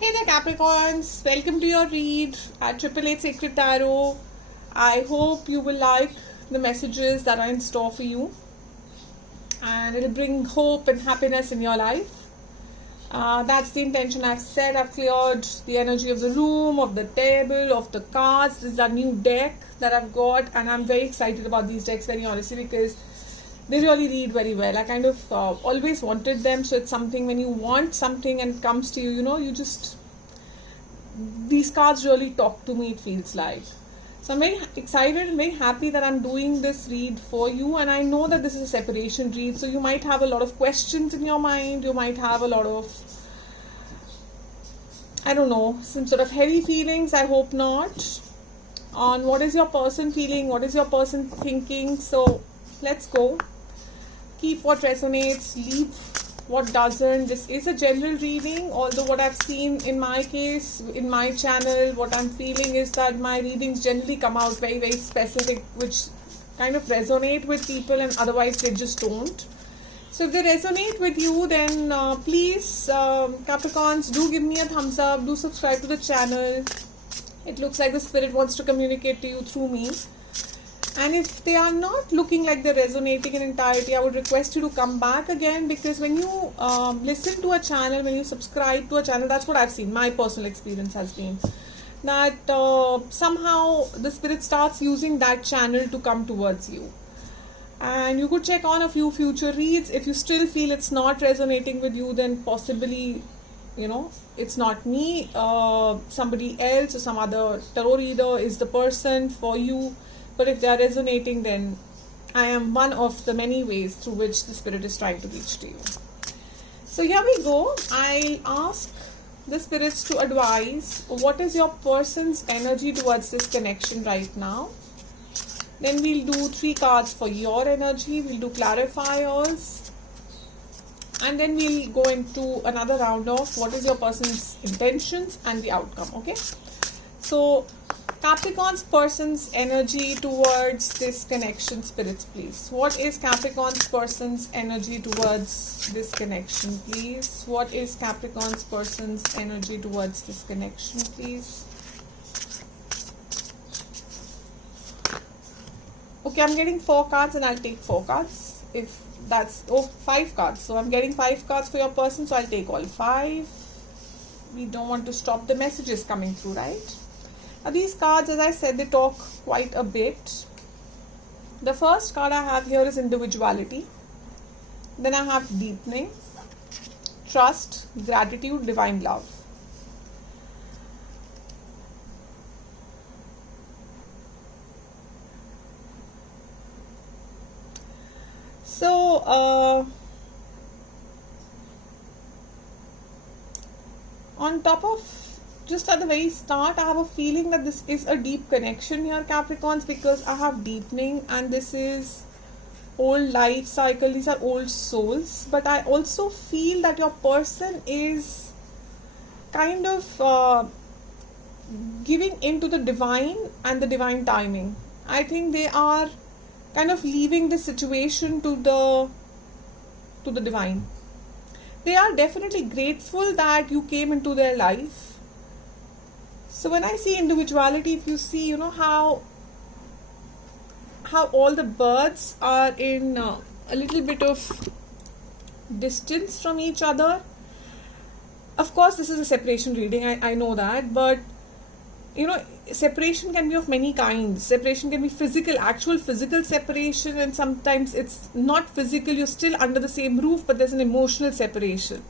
Hey there, Capricorns. Welcome to your read at Triple Eight Sacred Tarot. I hope you will like the messages that are in store for you, and it'll bring hope and happiness in your life. That's the intention. I've said I've cleared the energy of the room, of the table, of the cards. This is a new deck that I've got, and I'm very excited about these decks, very honestly, because they really read very well. I kind of always wanted them, so it's something when you want something and it comes to you, you just, these cards really talk to me, it feels like. So I'm very excited and very happy that I'm doing this read for you, and I know that this is a separation read, so you might have a lot of questions in your mind, you might have a lot of, I don't know, some sort of heavy feelings. I hope not. On what is your person feeling, what is your person thinking. So let's go. Keep what resonates, leave what doesn't. This is a general reading, although what I've seen in my case, in my channel, what I'm feeling is that my readings generally come out very, very specific, which kind of resonate with people, and otherwise they just don't. So if they resonate with you, then please, Capricorns, do give me a thumbs up, do subscribe to the channel. It looks like the spirit wants to communicate to you through me. And if they are not looking like they're resonating in entirety, I would request you to come back again, because when you listen to a channel, when you subscribe to a channel, that's what I've seen. My personal experience has been that somehow the spirit starts using that channel to come towards you. And you could check on a few future reads. If you still feel it's not resonating with you, then possibly, it's not me. Somebody else or some other tarot reader is the person for you. But if they are resonating, then I am one of the many ways through which the spirit is trying to reach to you. So here we go. I'll ask the spirits to advise what is your person's energy towards this connection right now. Then we'll do 3 cards for your energy. We'll do clarifiers. And then we'll go into another round of what is your person's intentions and the outcome. Okay. So Capricorn's person's energy towards this connection, spirits, please. What is Capricorn's person's energy towards this connection, please? What is Capricorn's person's energy towards this connection, please? Okay, I'm getting 4 cards and I'll take 4 cards. If that's, 5 cards. So I'm getting 5 cards for your person, so I'll take all 5. We don't want to stop the messages coming through, right? Now these cards, as I said, they talk quite a bit. The first card I have here is individuality. Then I have deepening, trust, gratitude, divine love. So, on top of, just at the very start, I have a feeling that this is a deep connection here, Capricorns, because I have deepening and this is old life cycle. These are old souls. But I also feel that your person is kind of giving into the divine and the divine timing. I think they are kind of leaving the situation to the divine. They are definitely grateful that you came into their life. So when I see individuality, if you see, how all the birds are in a little bit of distance from each other. Of course, this is a separation reading. I know that, but separation can be of many kinds. Separation can be physical, actual physical separation, and sometimes it's not physical. You're still under the same roof, but there's an emotional separation.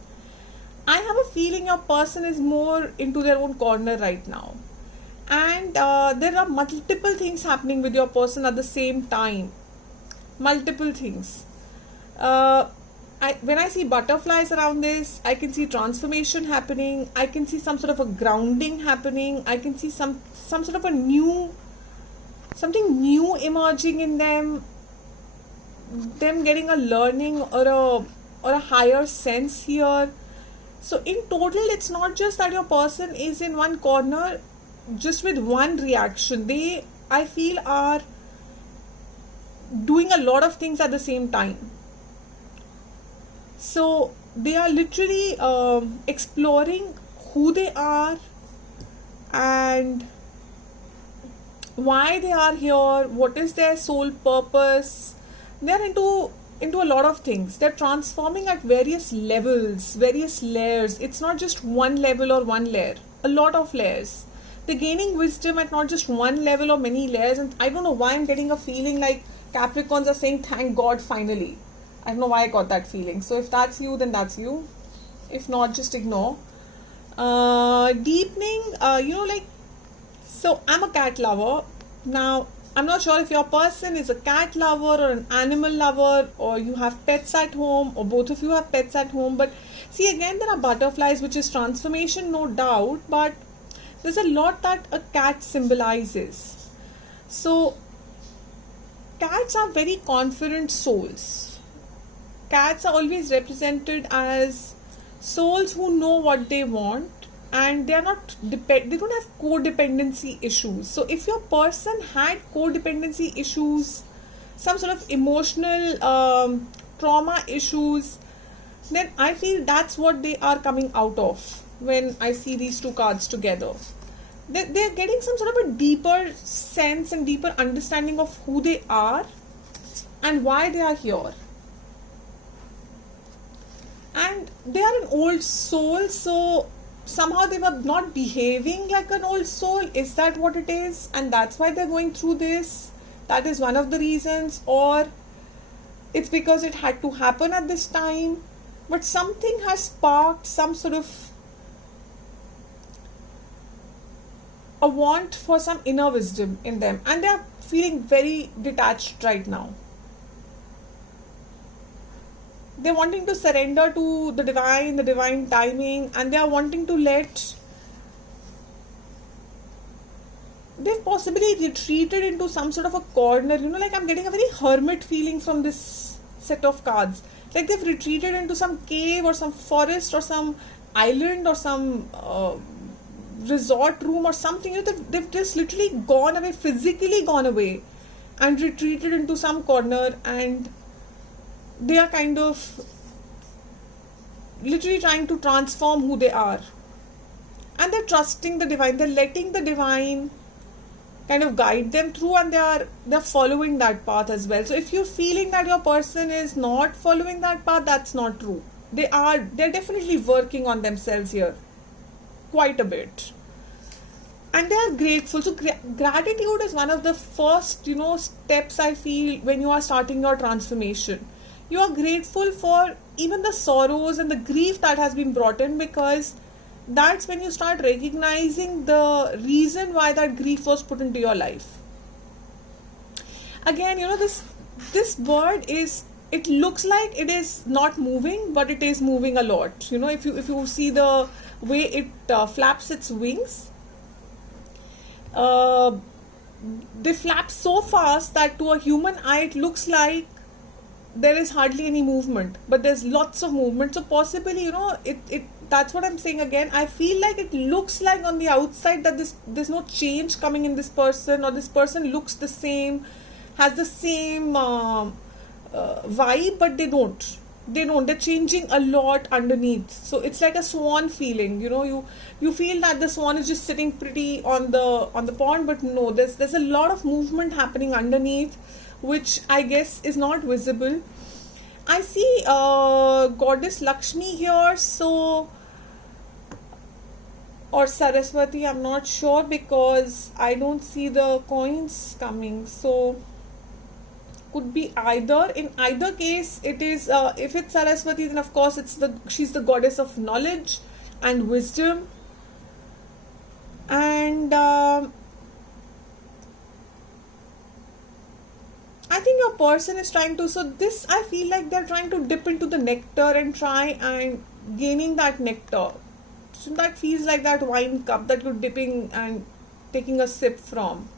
I have a feeling your person is more into their own corner right now. And there are multiple things happening with your person at the same time. Multiple things. When I see butterflies around this, I can see transformation happening. I can see some sort of a grounding happening. I can see some sort of something new emerging in them. Them getting a learning or a higher sense here. So in total, it's not just that your person is in one corner just with one reaction. They, I feel, are doing a lot of things at the same time. So they are literally exploring who they are and why they are here, what is their sole purpose. They're into a lot of things. They're transforming at various levels, various layers. It's not just one level or one layer, a lot of layers. They're gaining wisdom at not just one level or many layers. And I don't know why I'm getting a feeling like Capricorns are saying thank God finally. I don't know why I got that feeling. So if that's you, then that's you. If not, just ignore. Deepening, like, so I'm a cat lover. Now, I'm not sure if your person is a cat lover or an animal lover, or you have pets at home, or both of you have pets at home. But see, again, there are butterflies, which is transformation, no doubt, but there's a lot that a cat symbolizes. So, cats are very confident souls. Cats are always represented as souls who know what they want, and they are not they don't have codependency issues. So if your person had codependency issues, some sort of emotional trauma issues, then I feel that's what they are coming out of when I see these two cards together. They're getting some sort of a deeper sense and deeper understanding of who they are and why they are here. And they are an old soul, so somehow they were not behaving like an old soul. Is that what it is? And that's why they're going through this. That is one of the reasons. Or it's because it had to happen at this time. But something has sparked some sort of a want for some inner wisdom in them. And they are feeling very detached right now. They're wanting to surrender to the divine timing, and they are wanting to they've possibly retreated into some sort of a corner. Like I'm getting a very hermit feeling from this set of cards. Like they've retreated into some cave or some forest or some island or some resort room or something. They've just literally gone away, physically gone away, and retreated into some corner, and they are kind of literally trying to transform who they are. And they're trusting the divine. They're letting the divine kind of guide them through, and they're following that path as well. So if you're feeling that your person is not following that path, that's not true. They're definitely working on themselves here quite a bit. And they are grateful. So gratitude is one of the first, steps I feel when you are starting your transformation. You are grateful for even the sorrows and the grief that has been brought in, because that's when you start recognizing the reason why that grief was put into your life. Again, this bird it looks like it is not moving, but it is moving a lot. If you see the way it flaps its wings, they flap so fast that to a human eye it looks like there is hardly any movement, but there's lots of movement. So possibly, that's what I'm saying again. I feel like it looks like on the outside that there's no change coming in this person, or this person looks the same, has the same vibe, but they don't. They're changing a lot underneath. So it's like a swan feeling. You feel that the swan is just sitting pretty on the pond, but no, there's a lot of movement happening underneath, which I guess is not visible. I see goddess Lakshmi here, so, or Saraswati, I'm not sure because I don't see the coins coming. So could be either. In either case, it is if it's Saraswati, then of course she's the goddess of knowledge and wisdom. And I think your person is trying to, so this, I feel like they're trying to dip into the nectar and try and gaining that nectar. So that feels like that wine cup that you're dipping and taking a sip from.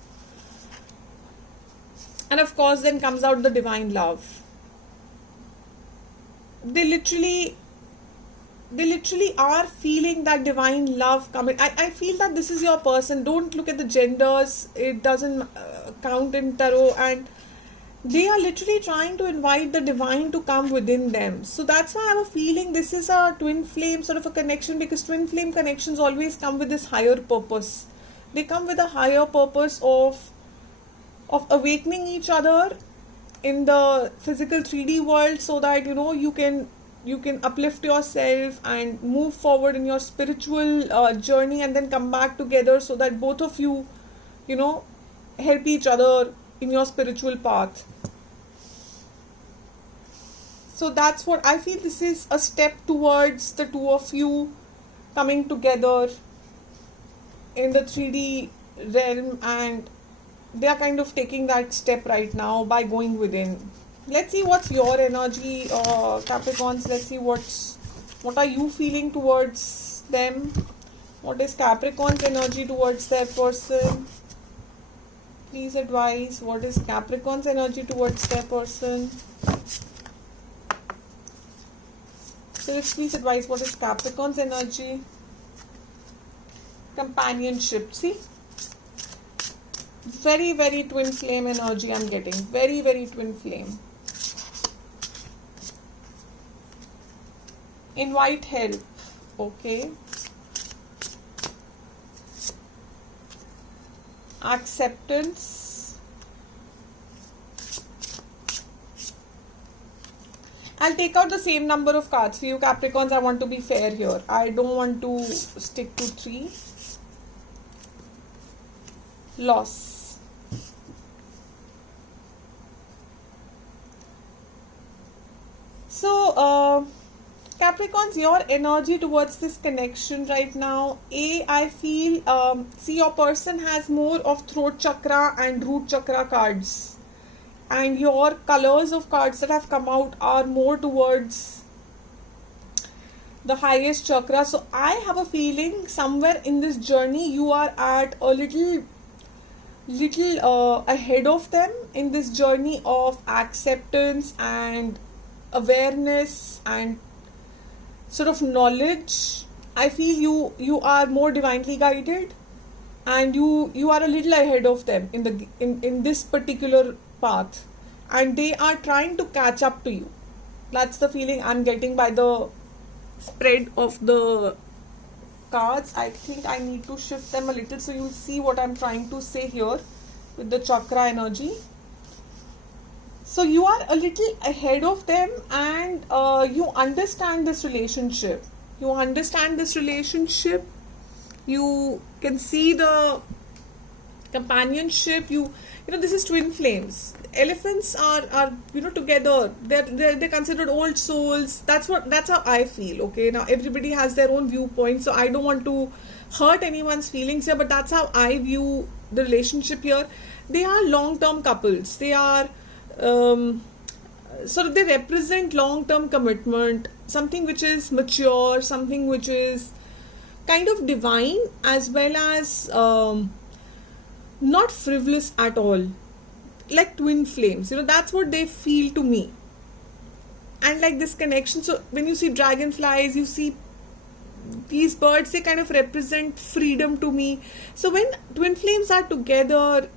And of course then comes out the divine love. They literally are feeling that divine love coming. I feel that this is your person. Don't look at the genders. It doesn't count in tarot. And they are literally trying to invite the divine to come within them. So that's why I have a feeling this is a twin flame sort of a connection, because twin flame connections always come with this higher purpose. They come with a higher purpose of awakening each other in the physical 3D world, so that you can uplift yourself and move forward in your spiritual journey, and then come back together, so that both of you you know help each other in your spiritual path. So that's what I feel. This is a step towards the two of you coming together in the 3D realm, and they are kind of taking that step right now by going within. Let's see what's your energy, Capricorns. Let's see what are you feeling towards them. What is Capricorn's energy towards their person? Please advise, what is Capricorn's energy towards their person? So please advise, what is Capricorn's energy? Companionship. See, very, very twin flame energy I'm getting. Very, very twin flame. Invite help. Okay. Acceptance. I'll take out the same number of cards for you, Capricorns. I want to be fair here. I don't want to stick to 3. Loss. So, Capricorns, your energy towards this connection right now, I feel, see, your person has more of throat chakra and root chakra cards. And your colors of cards that have come out are more towards the highest chakra. So I have a feeling somewhere in this journey you are at a little ahead of them in this journey of acceptance and awareness and sort of knowledge. I feel you are more divinely guided, and you are a little ahead of them in this particular path, and they are trying to catch up to you. That's the feeling I'm getting by the spread of the cards. I think I need to shift them a little so you'll see what I'm trying to say here with the chakra energy. So you are a little ahead of them, and you understand this relationship. You understand this relationship. You can see the companionship. You know this is twin flames. Elephants are together. They're considered old souls. That's how I feel. Okay, now everybody has their own viewpoint, so I don't want to hurt anyone's feelings here. But that's how I view the relationship here. They are long-term couples. They are they represent long-term commitment, something which is mature, something which is kind of divine, as well as not frivolous at all, like twin flames. That's what they feel to me. And like this connection, so when you see dragonflies, you see these birds, they kind of represent freedom to me. So when twin flames are together,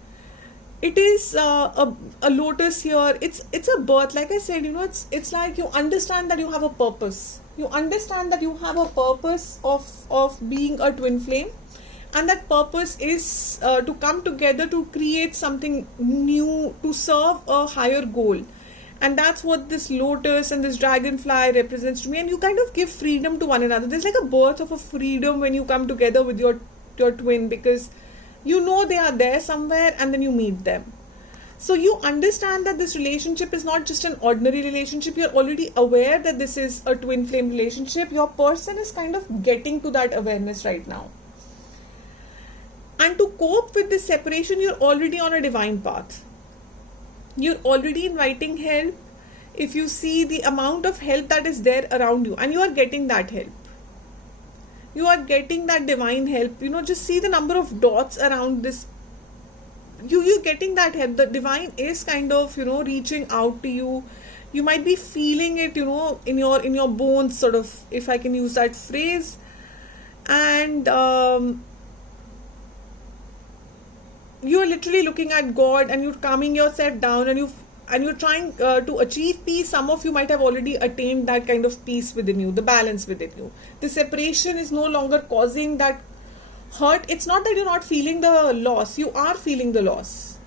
it is a lotus here. It's a birth. Like I said, it's like you understand that you have a purpose. You understand that you have a purpose of being a twin flame, and that purpose is to come together to create something new, to serve a higher goal. And that's what this lotus and this dragonfly represents to me. And you kind of give freedom to one another. There's like a birth of a freedom when you come together with your twin, because they are there somewhere, and then you meet them. So you understand that this relationship is not just an ordinary relationship. You're already aware that this is a twin flame relationship. Your person is kind of getting to that awareness right now. And to cope with this separation, you're already on a divine path. You're already inviting help. If you see the amount of help that is there around you, and you are getting that help. You are getting that divine help. Just see the number of dots around this. You're getting that help. The divine is kind of, reaching out to you. You might be feeling it, in your bones, sort of, if I can use that phrase. And you're literally looking at God, and you're calming yourself down, and and you're trying to achieve peace. Some of you might have already attained that kind of peace within you, the balance within you. The separation is no longer causing that hurt. It's not that you're not feeling the loss, you are feeling the loss,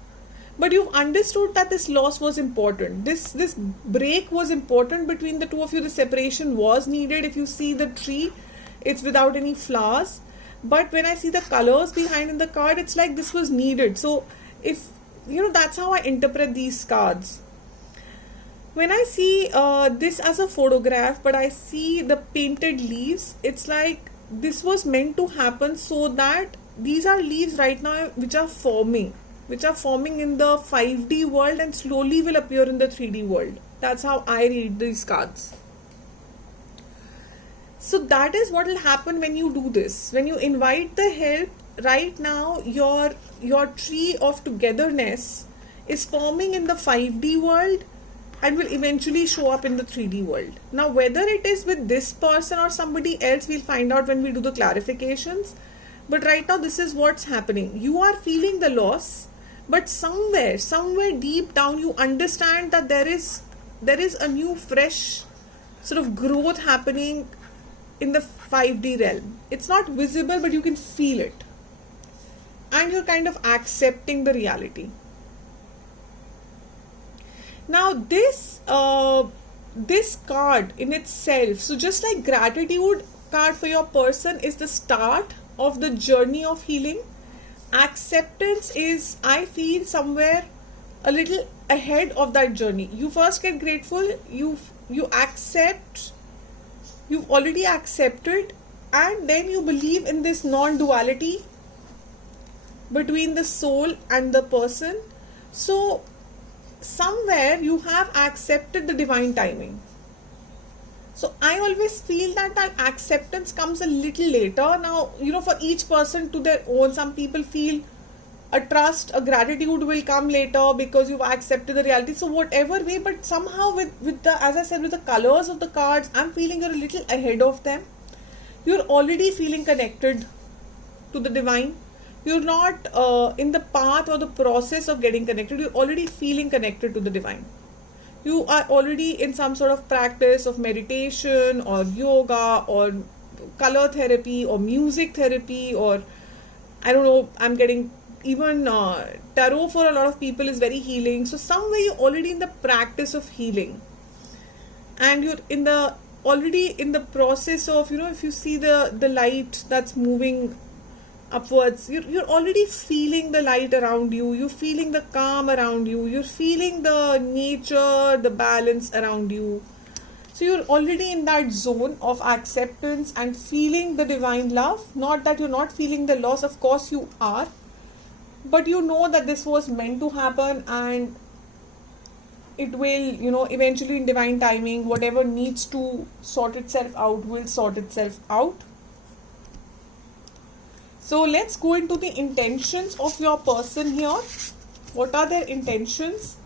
but you've understood that this loss was important. This break was important between the two of you. The separation was needed. If you see the tree, it's without any flowers, but when I see the colors behind in the card, it's like this was needed. So if that's how I interpret these cards. When I see this as a photograph, but I see the painted leaves, it's like this was meant to happen, so that these are leaves right now which are forming in the 5D world and slowly will appear in the 3D world. That's how I read these cards. So that is what will happen when you do this. When you invite the help, right now your tree of togetherness is forming in the 5D world and will eventually show up in the 3D world. Now whether it is with this person or somebody else, we'll find out when we do the clarifications. But right now this is what's happening. You are feeling the loss, but somewhere deep down you understand that there is a new fresh sort of growth happening in the 5D realm. It's not visible, but you can feel it, and you're kind of accepting the reality. Now this card in itself, so just like gratitude card for your person is the start of the journey of healing, acceptance is, I feel, somewhere a little ahead of that journey. You first get grateful, you accept, you've already accepted, and then you believe in this non-duality between the soul and the person. So somewhere you have accepted the divine timing. So I always feel that acceptance comes a little later. Now, for each person to their own. Some people feel a trust, a gratitude will come later because you've accepted the reality. So whatever way, but somehow with the, as I said, with the colors of the cards, I'm feeling you're a little ahead of them. You're already feeling connected to the divine. You're not in the path or the process of getting connected. You're already feeling connected to the divine. You are already in some sort of practice of meditation or yoga or color therapy or music therapy, or I don't know, I'm getting even tarot for a lot of people is very healing. So somewhere you're already in the practice of healing, and you're already in the process of, if you see the light that's moving upwards, you're already feeling the light around you, you're feeling the calm around you, you're feeling the nature, the balance around you. So you're already in that zone of acceptance and feeling the divine love. Not that you're not feeling the loss, of course you are, but you know that this was meant to happen, and it will, eventually in divine timing, whatever needs to sort itself out will sort itself out. So let's go into the intentions of your person here. What are their intentions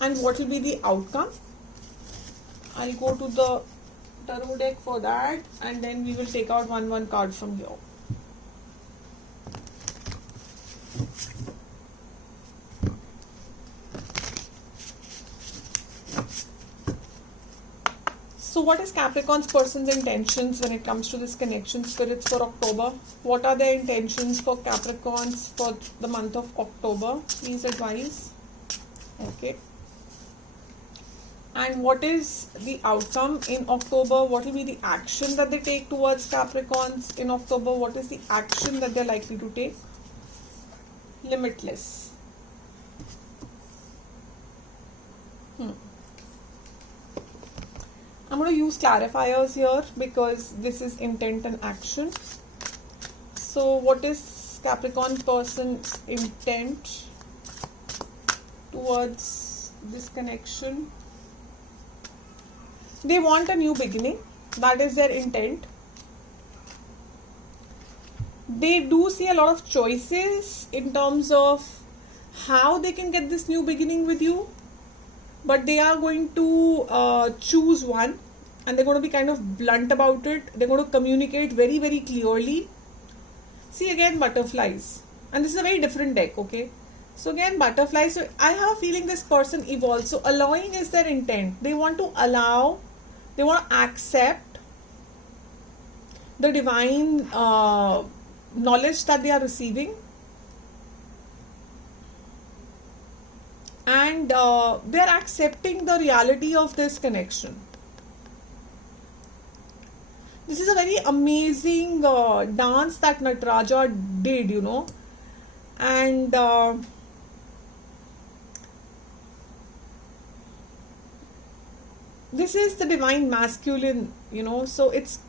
and what will be the outcome? I'll go to the tarot deck for that, and then we will take out one card from here. So what is Capricorn's person's intentions when it comes to this connection, spirits, for October? What are their intentions for Capricorns for the month of October? Please advise. Okay. And what is the outcome in October? What will be the action that they take towards Capricorns in October? What is the action that they're likely to take? Limitless. I'm going to use clarifiers here because this is intent and action. So what is Capricorn person's intent towards this connection? They want a new beginning. That is their intent. They do see a lot of choices in terms of how they can get this new beginning with you, but they are going to choose one, and they're going to be kind of blunt about it. They're going to communicate very, very clearly. See, again, butterflies. And this is a very different deck, okay? So again, butterfly. So I have a feeling this person evolves. So allowing is their intent. They want to allow, they want to accept the divine knowledge that they are receiving, and they are accepting the reality of this connection. This is a very amazing dance that Nataraja did, you know, and this is the divine masculine, you know, so it's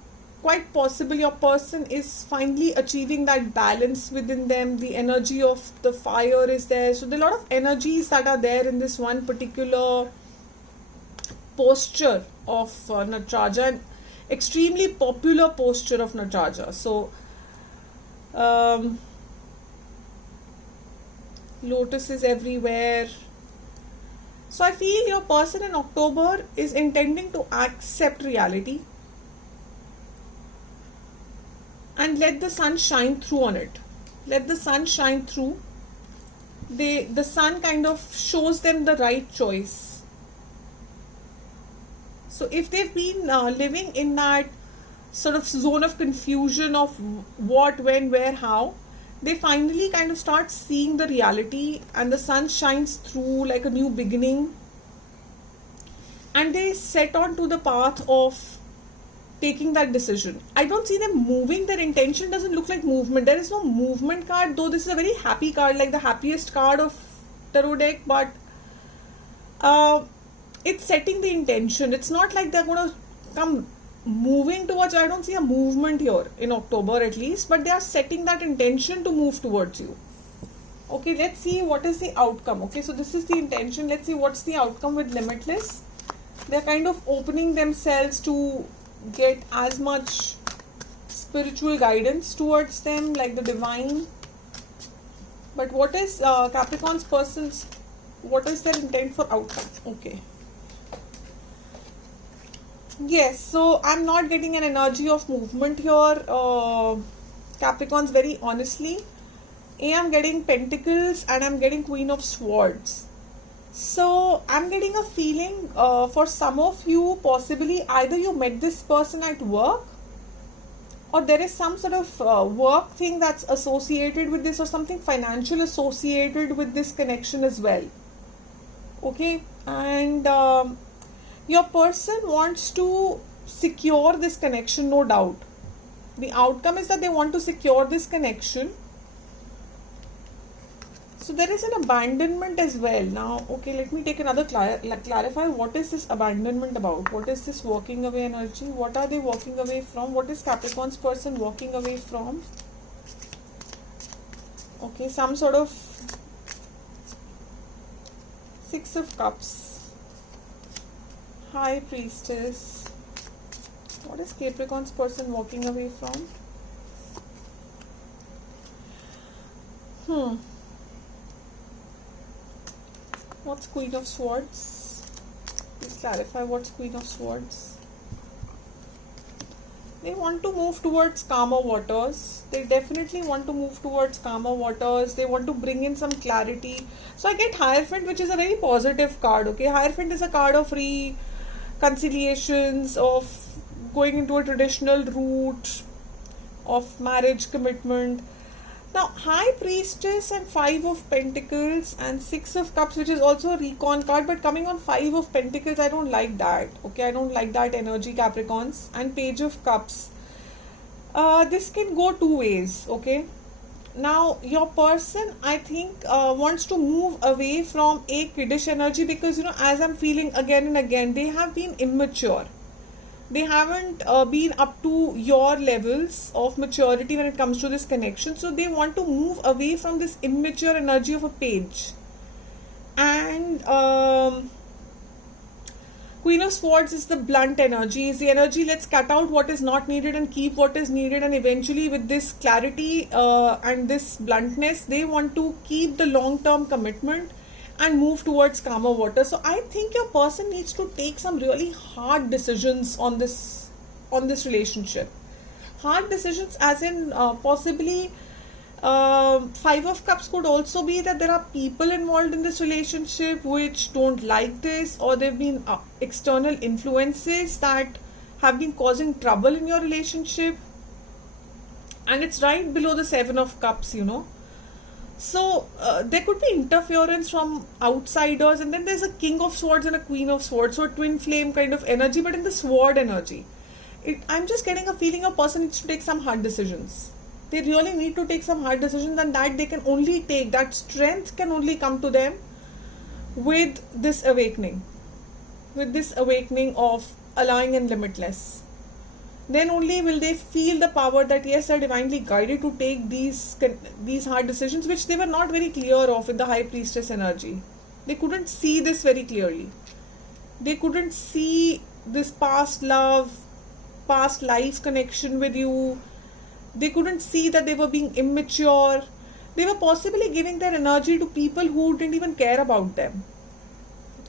quite possible your person is finally achieving that balance within them. The energy of the fire is there. So there are a lot of energies that are there in this one particular posture of Nataraja, and extremely popular posture of Nataraja. So lotus is everywhere. So I feel your person in October is intending to accept reality and let the sun shine through on it. Let the sun shine through. The sun kind of shows them the right choice. So if they've been living in that sort of zone of confusion of what, when, where, how, they finally kind of start seeing the reality, and the sun shines through like a new beginning, and they set on to the path of taking that decision. I don't see them moving. Their intention doesn't look like movement. There is no movement card, though this is a very happy card, like the happiest card of tarot deck, but it's setting the intention. It's not like they're going to come moving towards. I don't see a movement here in October at least, but they are setting that intention to move towards you. Okay, let's see what is the outcome. Okay, so this is the intention. Let's see what's the outcome with Limitless. They're kind of opening themselves to get as much spiritual guidance towards them, like the divine. But what is Capricorn's person's, what is their intent for outcome? Okay. Yes, so I'm not getting an energy of movement here, Capricorns, very honestly. I'm getting Pentacles and I'm getting Queen of Swords. So I'm getting a feeling for some of you, possibly either you met this person at work, or there is some sort of work thing that's associated with this, or something financial associated with this connection as well. Okay, and your person wants to secure this connection, no doubt. The outcome is that they want to secure this connection. So there is an abandonment as well. Now, okay, let me take another clarify. What is this abandonment about? What is this walking away energy? What are they walking away from? What is Capricorn's person walking away from? Okay, some sort of Six of Cups. High Priestess. What is Capricorn's person walking away from? What's Queen of Swords? Please clarify what's Queen of Swords. They want to move towards calmer waters. They definitely want to move towards calmer waters. They want to bring in some clarity. So I get Hierophant, which is a very positive card. Okay, Hierophant is a card of reconciliations, of going into a traditional route of marriage commitment. Now, High Priestess and Five of Pentacles and Six of Cups, which is also a recon card, but coming on Five of Pentacles, I don't like that. Okay, I don't like that energy, Capricorns. And Page of Cups. This can go two ways. Okay. Now, your person, I think, wants to move away from a kiddish energy, because, you know, as I'm feeling again and again, they have been immature. They haven't been up to your levels of maturity when it comes to this connection. So they want to move away from this immature energy of a page. And Queen of Swords is the blunt energy. Is the energy, let's cut out what is not needed and keep what is needed. And eventually with this clarity and this bluntness, they want to keep the long-term commitment and move towards calmer water. So I think your person needs to take some really hard decisions on this relationship. Hard decisions as in possibly Five of Cups could also be that there are people involved in this relationship which don't like this, or there have been external influences that have been causing trouble in your relationship. And it's right below the Seven of Cups, you know. So there could be interference from outsiders, and then there's a King of Swords and a Queen of Swords, so a twin flame kind of energy, but in the sword energy. I'm just getting a feeling a person needs to take some hard decisions. They really need to take some hard decisions, and that they can only take, that strength can only come to them with this awakening of allowing and limitless. Then only will they feel the power that yes, they're divinely guided to take these hard decisions, which they were not very clear of with the High Priestess energy. They couldn't see this very clearly. They couldn't see this past love, past life connection with you. They couldn't see that they were being immature. They were possibly giving their energy to people who didn't even care about them.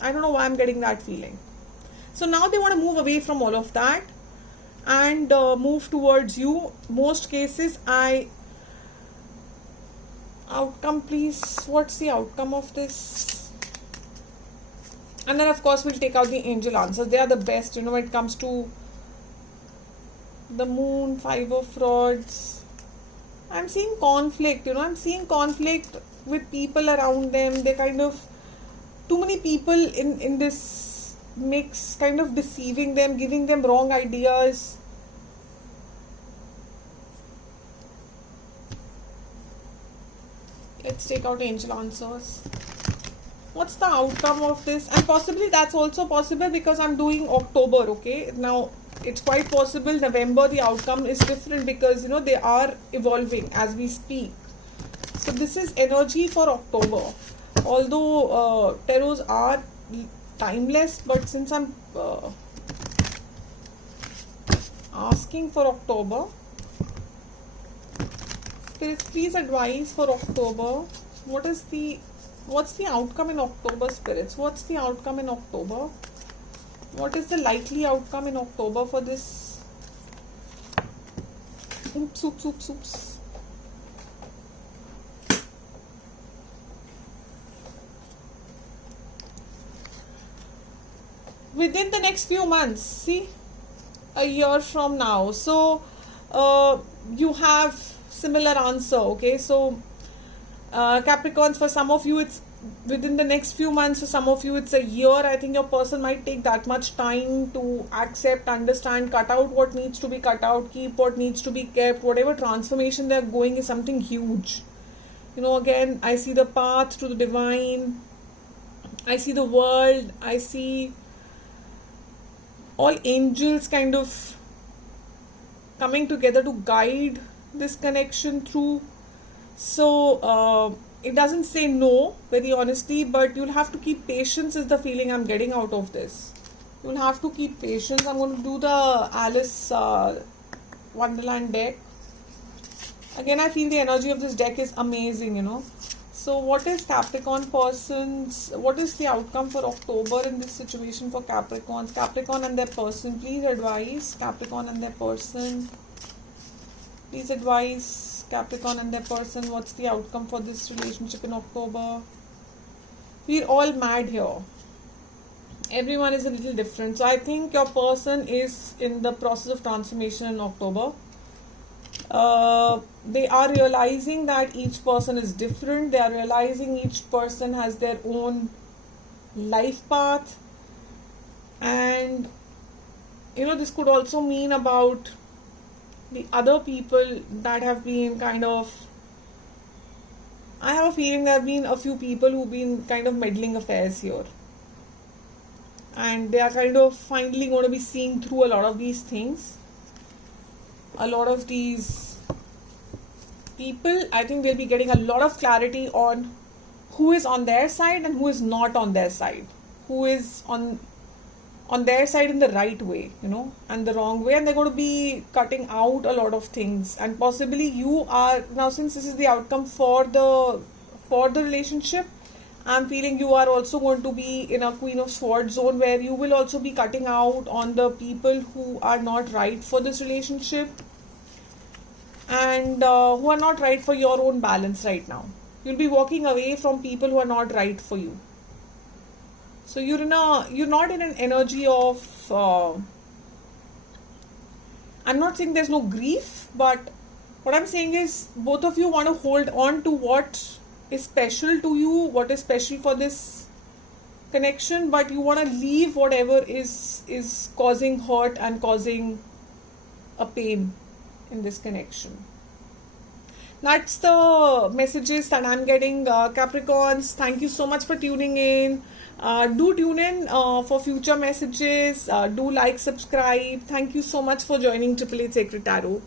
I don't know why I'm getting that feeling. So now they want to move away from all of that and move towards you. Most cases, outcome please. What's the outcome of this? And then of course we'll take out the angel answers. They are the best, you know, when it comes to the Moon, Five of Rods. I'm seeing conflict, you know, I'm seeing conflict with people around them. They kind of, too many people in this mix, kind of deceiving them, giving them wrong ideas. Let's take out angel answers. What's the outcome of this? And possibly that's also possible because I'm doing October, okay? Now, it's quite possible November the outcome is different because, you know, they are evolving as we speak. So this is energy for October. Although tarots are timeless, but since I'm asking for October, Spirits, please advise for October. What's the outcome in October, Spirits? What's the outcome in October? What is the likely outcome in October for this? Oops. Within the next few months, see, a year from now. So, you have similar answer, okay? So, Capricorns, for some of you, it's within the next few months. For some of you, it's a year. I think your person might take that much time to accept, understand, cut out what needs to be cut out, keep what needs to be kept. Whatever transformation they're going is something huge. You know, again, I see the path to the divine. I see the world. I see all angels kind of coming together to guide this connection through. So, it doesn't say no, very honestly, but you'll have to keep patience is the feeling I'm getting out of this. You'll have to keep patience. I'm going to do the Alice Wonderland deck. Again, I feel the energy of this deck is amazing, you know. So what is Capricorn person's, what is the outcome for October in this situation for Capricorns? Capricorn and their person, please advise. Capricorn and their person. Please advise Capricorn and their person. What's the outcome for this relationship in October? We're all mad here. Everyone is a little different. So I think your person is in the process of transformation in October. They are realizing that each person is different. They are realizing each person has their own life path. And, you know, this could also mean about the other people that have been kind of, I have a feeling there have been a few people who've been kind of meddling affairs here. And they are kind of finally going to be seeing through a lot of these things. A lot of these people, I think they'll be getting a lot of clarity on who is on their side and who is not on their side. Who is on their side in the right way, you know, and the wrong way. And they're going to be cutting out a lot of things. And possibly you are, now since this is the outcome for the relationship, I'm feeling you are also going to be in a Queen of Swords zone where you will also be cutting out on the people who are not right for this relationship. and who are not right for your own balance right now. You'll be walking away from people who are not right for you. So you're not in an energy of I'm not saying there's no grief, but what I'm saying is both of you want to hold on to what is special to you, what is special for this connection, but you want to leave whatever is causing hurt and causing a pain in this connection. That's the messages that I'm getting, Capricorns. Thank you so much for tuning in. Do tune in for future messages. Do like, subscribe. Thank you so much for joining Triple Eight Sacred Tarot.